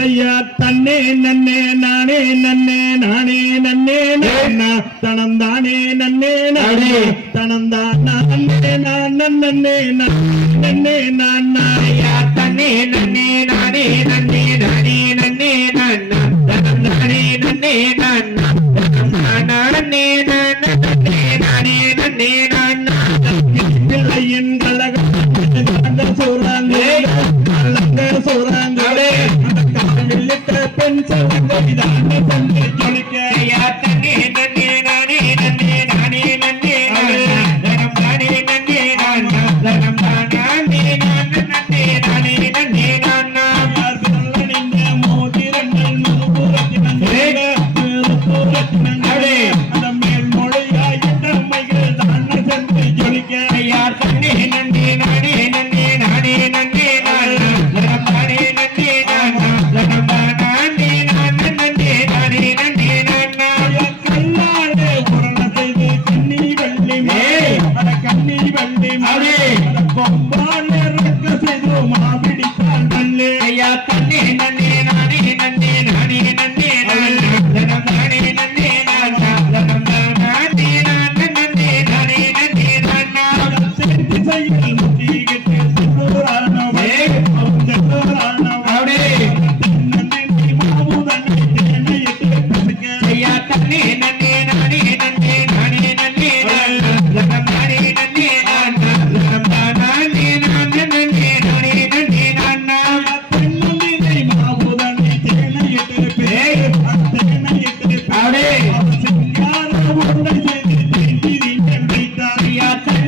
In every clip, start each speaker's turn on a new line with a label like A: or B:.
A: முத்தையா தன்னே நன்னே நானே நன்னே நானே நன்னே நானா. தனந்தானே நன்னே நானே. தனந்தான் நன்னே நான் நன்னே நன்னே நான்.
B: நானையா தன்னே நன்னே நானே நன்னே நானே நன்னே நானா. தனந்தானே நன்னே நானா. தனந்தானே நானே நானே நன்னே நானா. பிள்ளையின் கழகம் சூழலே தான் மாறி கொம்பான் இறக்க செய்து மாவிடித்தான் கண்ணே ஐயா கண்ணே.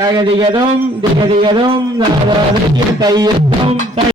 A: தகதிகதும் திகதிகதும் தையத்தும்